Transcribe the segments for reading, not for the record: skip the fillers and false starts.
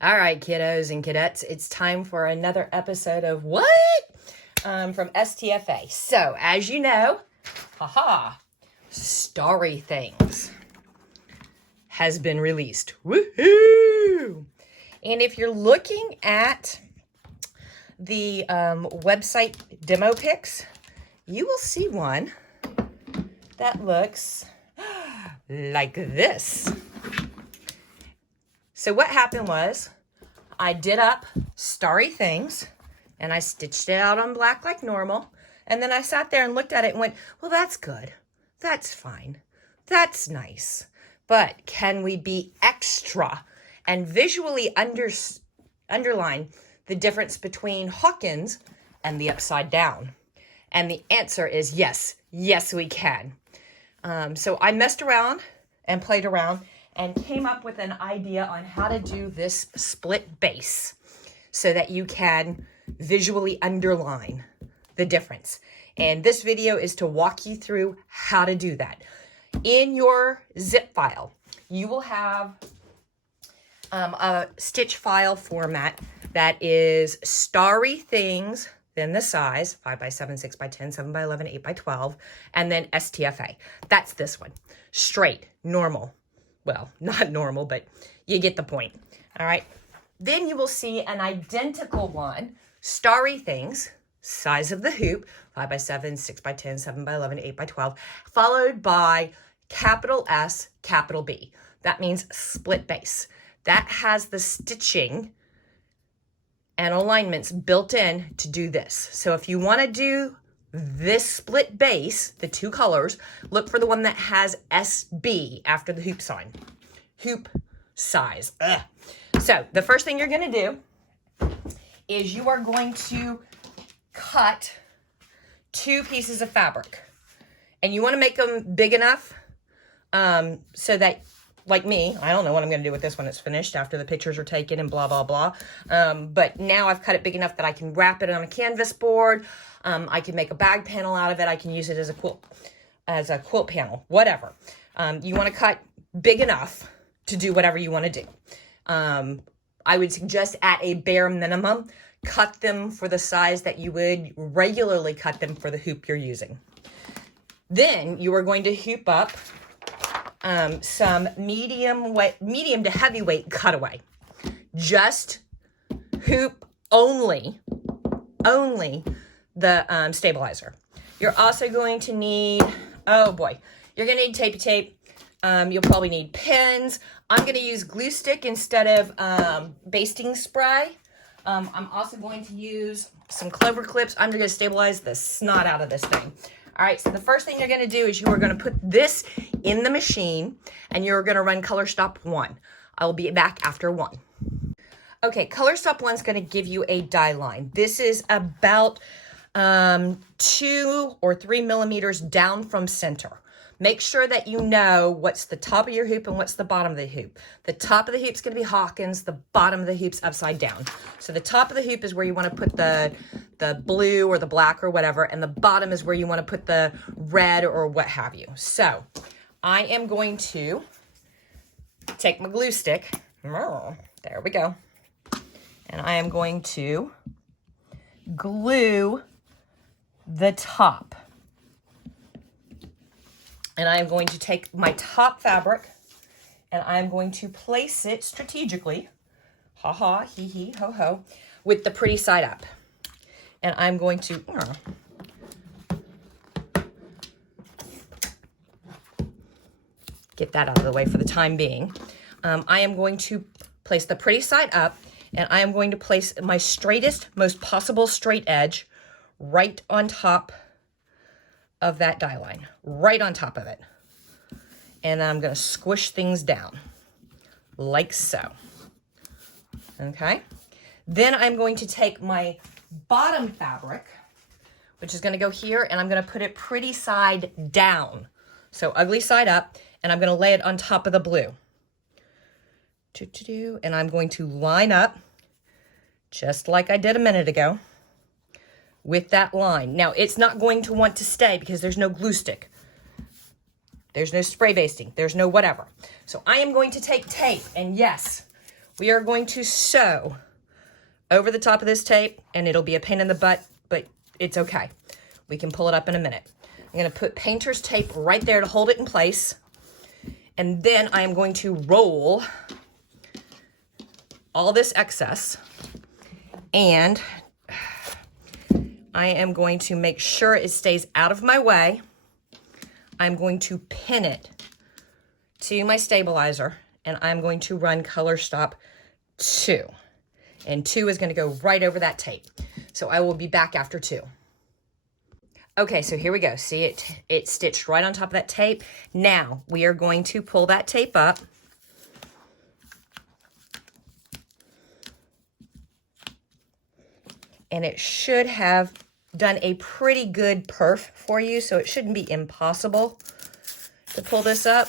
All right, kiddos and cadettes, it's time for another episode of what? From STFA. So, as you know, Starry Things has been released. Woohoo! And if you're looking at the website demo pics, you will see one that looks like this. So what happened was I did up Starry Things and I stitched it out on black like normal. And then I sat there and looked at it and went, well, that's good. That's fine. That's nice. But can we be extra and visually underline the difference between Hawkins and the upside down? And the answer is yes. Yes, we can. So I messed around and played around and came up with an idea on how to do this split base so that you can visually underline the difference. And this video is to walk you through how to do that. In your zip file, you will have a stitch file format that is Starry Things, then the size, 5x7, 6x10, 7x11, 8x12, and then STFA. That's this one. Straight, normal. Well, not normal, but you get the point. All right. Then you will see an identical one, Starry Things, size of the hoop, 5x7, 6x10, 7x11, 8x12, followed by capital S, capital B. That means split base. That has the stitching and alignments built in to do this. So if you want to do this split base, the two colors, look for the one that has SB after the hoop sign. Hoop size. Ugh. So the first thing you're going to do is you are going to cut two pieces of fabric. And you want to make them big enough so that, like me, I don't know what I'm going to do with this when it's finished after the pictures are taken and blah, blah, blah. But now I've cut it big enough that I can wrap it on a canvas board. I can make a bag panel out of it. I can use it as a quilt panel, whatever. You want to cut big enough to do whatever you want to do. I would suggest at a bare minimum, cut them for the size that you would regularly cut them for the hoop you're using. Then you are going to hoop up some medium to heavyweight cutaway. Just hoop only the stabilizer. You're also going to need, oh boy, you're going to need tapey tape. You'll probably need pins. I'm going to use glue stick instead of basting spray. I'm also going to use some clover clips. I'm going to stabilize the snot out of this thing. All right, so the first thing you're going to do is you are going to put this in the machine and you're going to run color stop 1. I will be back after 1. Okay, color stop 1 is going to give you a die line. This is about 2 or 3 millimeters down from center. Make sure that you know what's the top of your hoop and what's the bottom of the hoop. The top of the hoop is going to be Hawkins. The bottom of the hoop's upside down. So the top of the hoop is where you want to put the blue or the black or whatever, and the bottom is where you want to put the red or what have you. So I am going to take my glue stick. There we go. And I am going to glue the top. And I am going to take my top fabric and I'm going to place it strategically, ha ha, hee hee, ho ho, with the pretty side up. And I'm going to get that out of the way for the time being. I am going to place the pretty side up and I am going to place my straightest, most possible straight edge right on top of that die line, right on top of it. And I'm going to squish things down like so. Okay. Then I'm going to take my bottom fabric, which is going to go here, and I'm going to put it pretty side down. So ugly side up, and I'm going to lay it on top of the blue. And I'm going to line up just like I did a minute ago with that line. Now, it's not going to want to stay because there's no glue stick. There's no spray basting. There's no whatever. So I am going to take tape, and yes, we are going to sew over the top of this tape, and it'll be a pain in the butt, but it's okay. We can pull it up in a minute. I'm gonna put painter's tape right there to hold it in place. And then I am going to roll all this excess, and I am going to make sure it stays out of my way. I'm going to pin it to my stabilizer, and I'm going to run color stop 2. And 2 is going to go right over that tape. So I will be back after 2. Okay, so here we go. See it? It's stitched right on top of that tape. Now we are going to pull that tape up. And it should have done a pretty good perf for you, so it shouldn't be impossible to pull this up.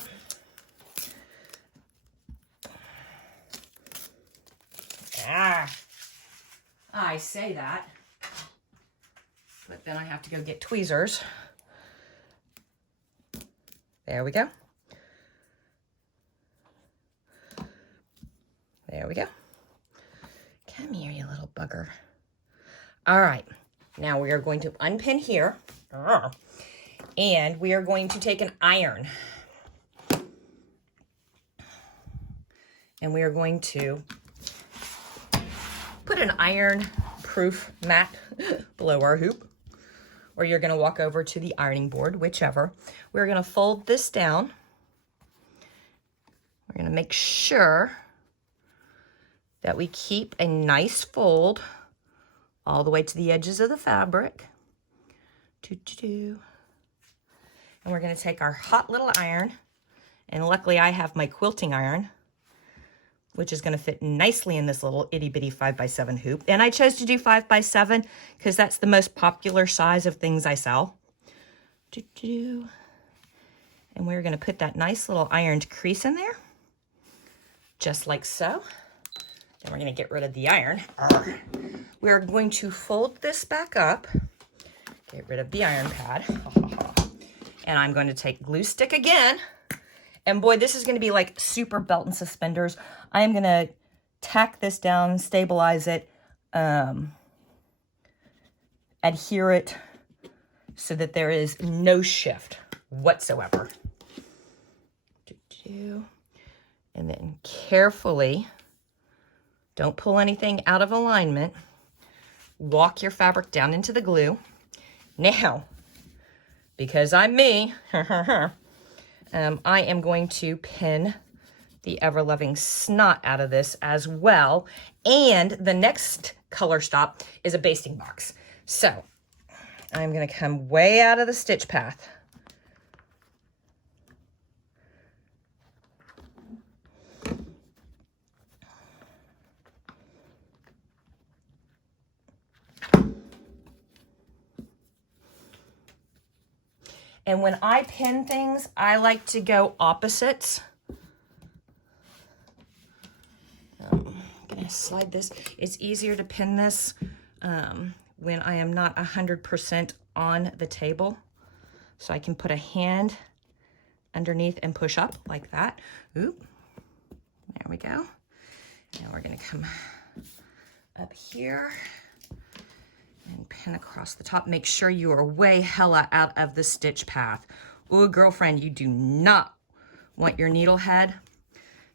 I say that, but then I have to go get tweezers. There we go. There we go. Come here, you little bugger. All right, now we are going to unpin here, and we are going to take an iron, and we are going to put an iron-proof mat below our hoop, or you're going to walk over to the ironing board, whichever. We're going to fold this down. We're going to make sure that we keep a nice fold all the way to the edges of the fabric. And we're going to take our hot little iron, and luckily I have my quilting iron, which is going to fit nicely in this little itty-bitty 5x7 hoop. And I chose to do 5x7 because that's the most popular size of things I sell. And we're going to put that nice little ironed crease in there, just like so. Then we're going to get rid of the iron. We're going to fold this back up, get rid of the iron pad, and I'm going to take glue stick again. And boy, this is going to be like super belt and suspenders. I am going to tack this down, stabilize it, adhere it so that there is no shift whatsoever. And then carefully, don't pull anything out of alignment. Walk your fabric down into the glue. Now, because I'm me, I am going to pin the ever-loving snot out of this as well. And the next color stop is a basting box. So I'm going to come way out of the stitch path. And when I pin things, I like to go opposites. I'm gonna slide this. It's easier to pin this when I am not 100% on the table. So I can put a hand underneath and push up like that. Oop, there we go. Now we're gonna come up here and pin across the top. Make sure you are way hella out of the stitch path. Ooh, girlfriend, you do not want your needle head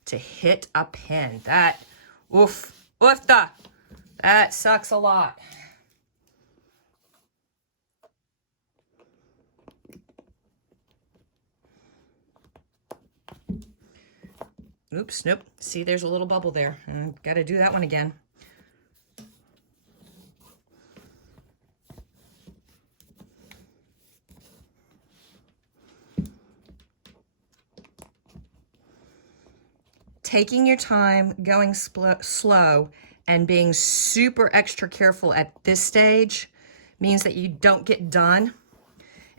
to hit a pin. That, that sucks a lot. Oops, nope. See, there's a little bubble there. Got to do that one again. Taking your time, going slow, and being super extra careful at this stage means that you don't get done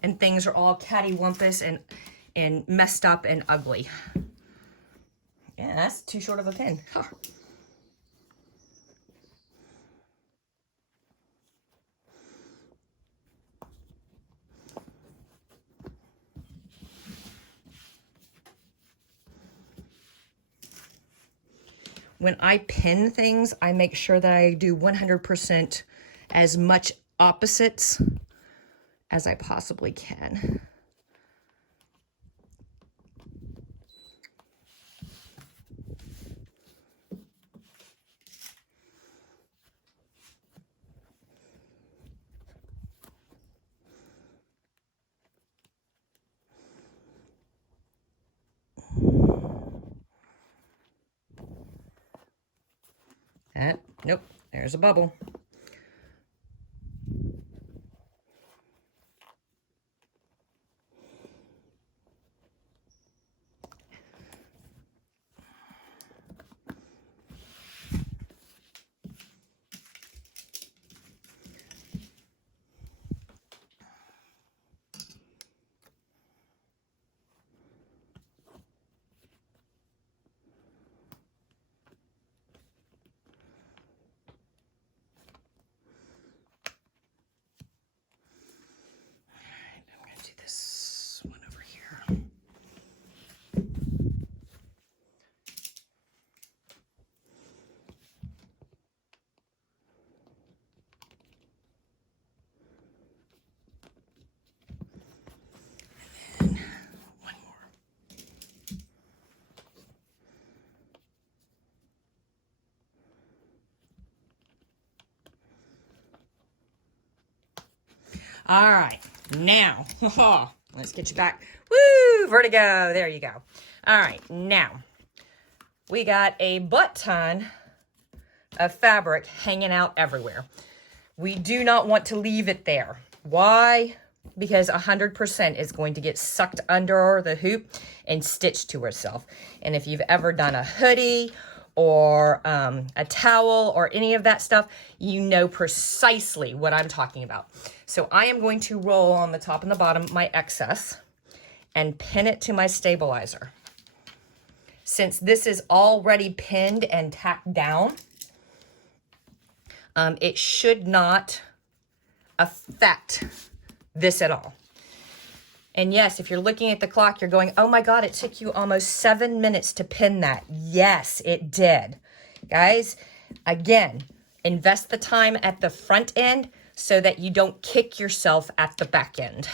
and things are all cattywampus and messed up and ugly. Yeah, that's too short of a pin. Huh. when I pin things, I make sure that I do 100% as much opposites as I possibly can. Nope, there's a bubble. All right, now, let's get you back. Woo, vertigo, there you go. All right, now, we got a butt ton of fabric hanging out everywhere. We do not want to leave it there. Why? Because 100% is going to get sucked under the hoop and stitched to herself. And if you've ever done a hoodie or a towel or any of that stuff, you know precisely what I'm talking about. So I am going to roll on the top and the bottom my excess and pin it to my stabilizer. Since this is already pinned and tacked down, it should not affect this at all. And yes, if you're looking at the clock, you're going, oh my God, it took you almost 7 minutes to pin that. Yes, it did. Guys, again, invest the time at the front end so that you don't kick yourself at the back end.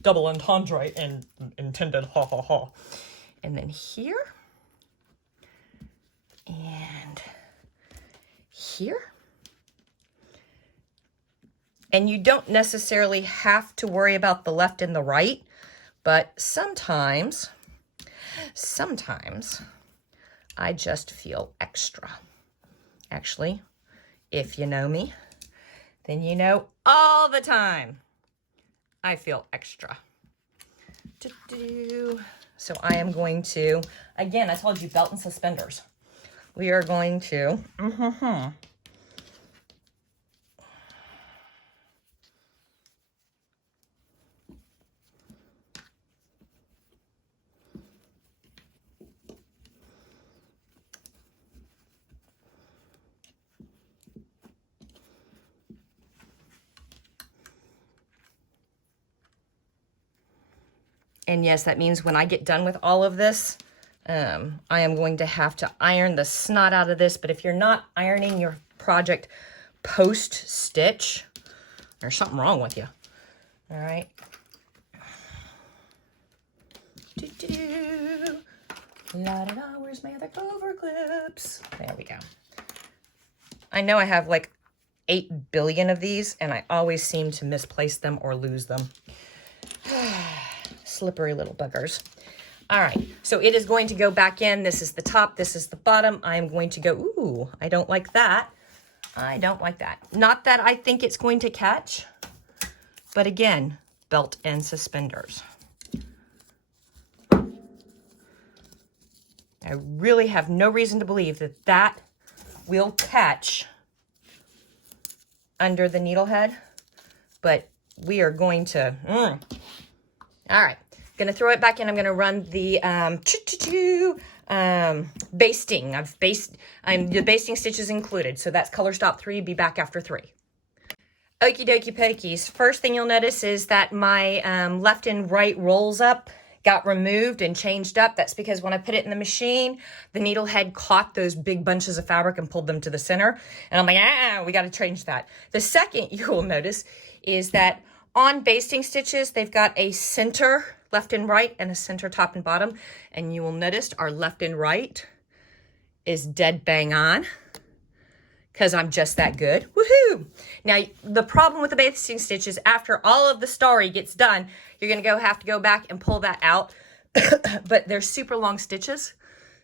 Double entendre and intended, ha ha ha. And then here, and here. And you don't necessarily have to worry about the left and the right, but sometimes I just feel extra. Actually, if you know me, then you know all the time I feel extra. So I am going to, again, I told you belt and suspenders. We are going to, and yes, that means when I get done with all of this, I am going to have to iron the snot out of this. But if you're not ironing your project post-stitch, there's something wrong with you. All right. La-da-da, where's my other cover clips? There we go. I know I have like 8 billion of these, and I always seem to misplace them or lose them. Slippery little buggers. All right, so it is going to go back in. This is the top, this is the bottom. I'm going to go, ooh, I don't like that. I don't like that. Not that I think it's going to catch, but again, belt and suspenders. I really have no reason to believe that that will catch under the needle head, but we are going to, all right. Going to throw it back in. I'm going to run the basting. The basting stitches included. So that's color stop 3. Be back after 3. Okie dokie pokies. First thing you'll notice is that my left and right rolls up got removed and changed up. That's because when I put it in the machine, the needle head caught those big bunches of fabric and pulled them to the center. And I'm like, we got to change that. The second you will notice is that on basting stitches, they've got a center left and right and a center top and bottom. And you will notice our left and right is dead bang on, because I'm just that good. Woohoo! Now, the problem with the basting stitches, after all of the Starry gets done, you're going to have to go back and pull that out. But they're super long stitches.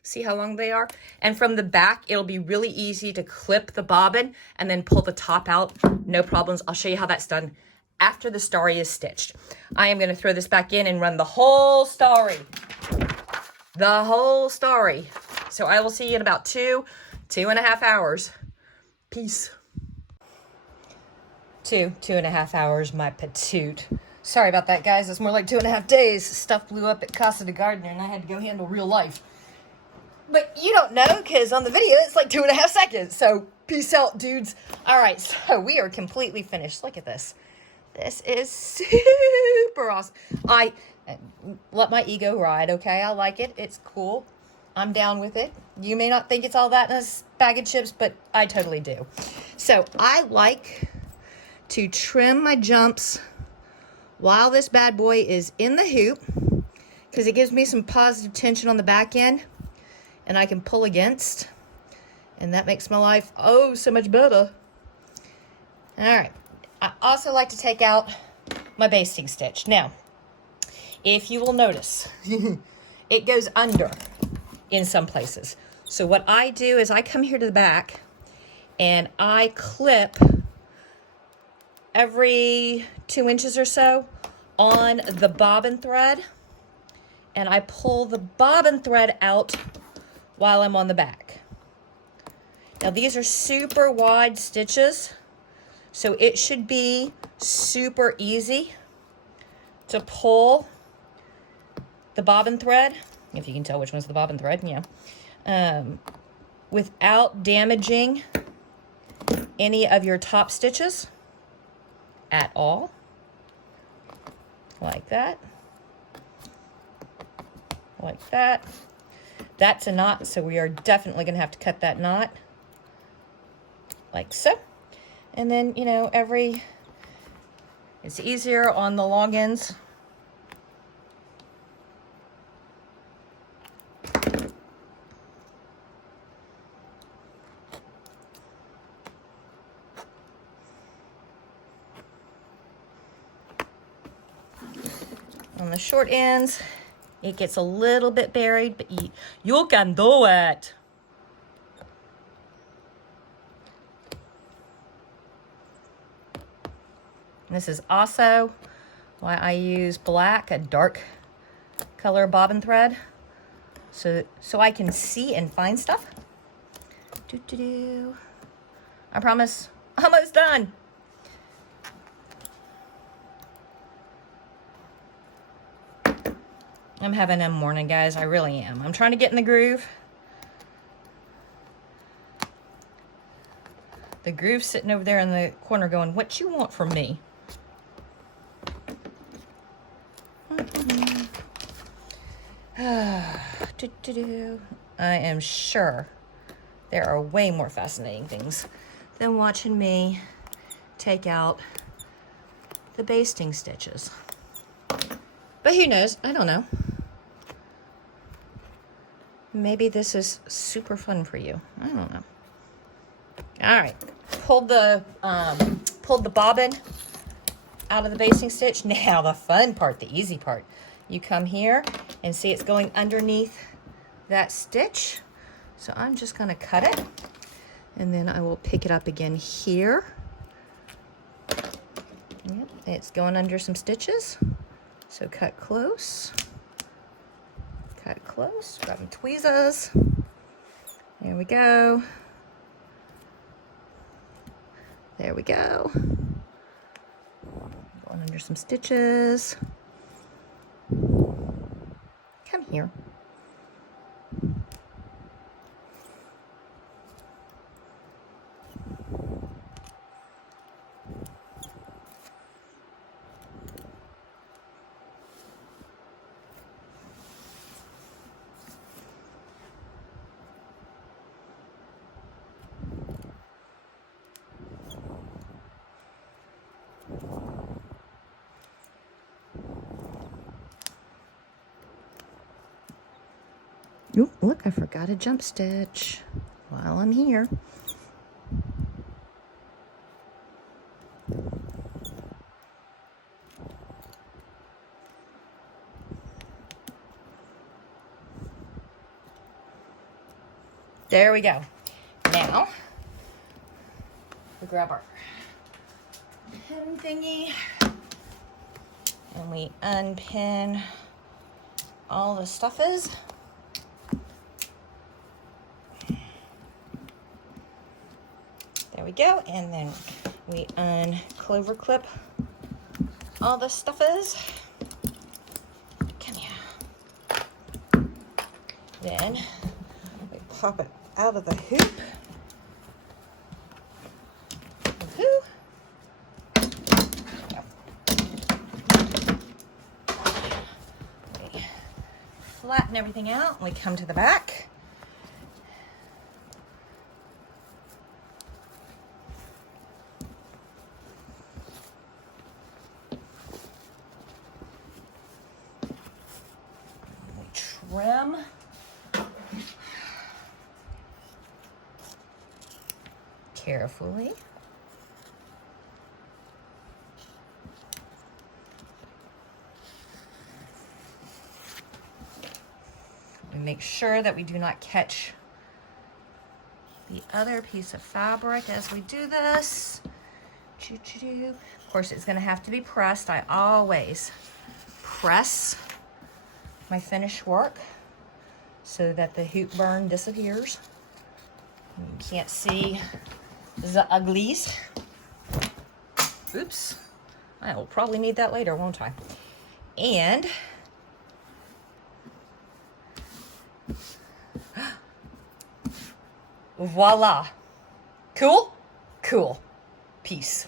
See how long they are? And from the back, it'll be really easy to clip the bobbin and then pull the top out. No problems. I'll show you how that's done after the Starry is stitched. I am going to throw this back in and run the whole Starry. The whole Starry. So I will see you in about 2.5 hours. Peace. 2.5 hours, my patoot. Sorry about that, guys. It's more like 2.5 days. Stuff blew up at Casa de Gardener, and I had to go handle real life. But you don't know, because on the video, it's like 2.5 seconds. So, peace out, dudes. All right, so we are completely finished. Look at this. This is super awesome. I let my ego ride, okay? I like it. It's cool. I'm down with it. You may not think it's all that in a bag of chips, but I totally do. So I like to trim my jumps while this bad boy is in the hoop, because it gives me some positive tension on the back end and I can pull against, and that makes my life oh so much better. All right. I also like to take out my basting stitch. Now, if you will notice, it goes under in some places. So what I do is I come here to the back and I clip every 2 inches or so on the bobbin thread, and I pull the bobbin thread out while I'm on the back. Now these are super wide stitches, so it should be super easy to pull the bobbin thread, if you can tell which one's the bobbin thread, yeah, without damaging any of your top stitches at all, like that, like that. That's a knot, so we are definitely going to have to cut that knot, like so. And then, you know, it's easier on the long ends. On the short ends, it gets a little bit buried, but you can do it. This is also why I use black, a dark color bobbin thread, so I can see and find stuff. I promise, almost done. I'm having a morning, guys. I really am. I'm trying to get in the groove. The groove's sitting over there in the corner going, what you want from me? I am sure there are way more fascinating things than watching me take out the basting stitches. But who knows? I don't know. Maybe this is super fun for you. I don't know. All right, pulled the bobbin out of the basting stitch. Now the fun part, the easy part. You come here and see it's going underneath that stitch. So I'm just gonna cut it, and then I will pick it up again here. Yep, it's going under some stitches. So cut close. Cut close, grab some tweezers. There we go. There we go. Going under some stitches. Come here. Oop, look, I forgot a jump stitch while I'm here. There we go. Now, we grab our pin thingy and we unpin all the stuffers. There we go. And then we unclover clip all the stuffers. Come here. Then we pop it out of the hoop. We flatten everything out and we come to the back. We trim. Carefully. We make sure that we do not catch the other piece of fabric as we do this. Of course, it's going to have to be pressed. I always press my finished work so that the hoop burn disappears. You can't see the uglies. Oops. I will probably need that later, won't I? And voila. Cool? Cool. Peace.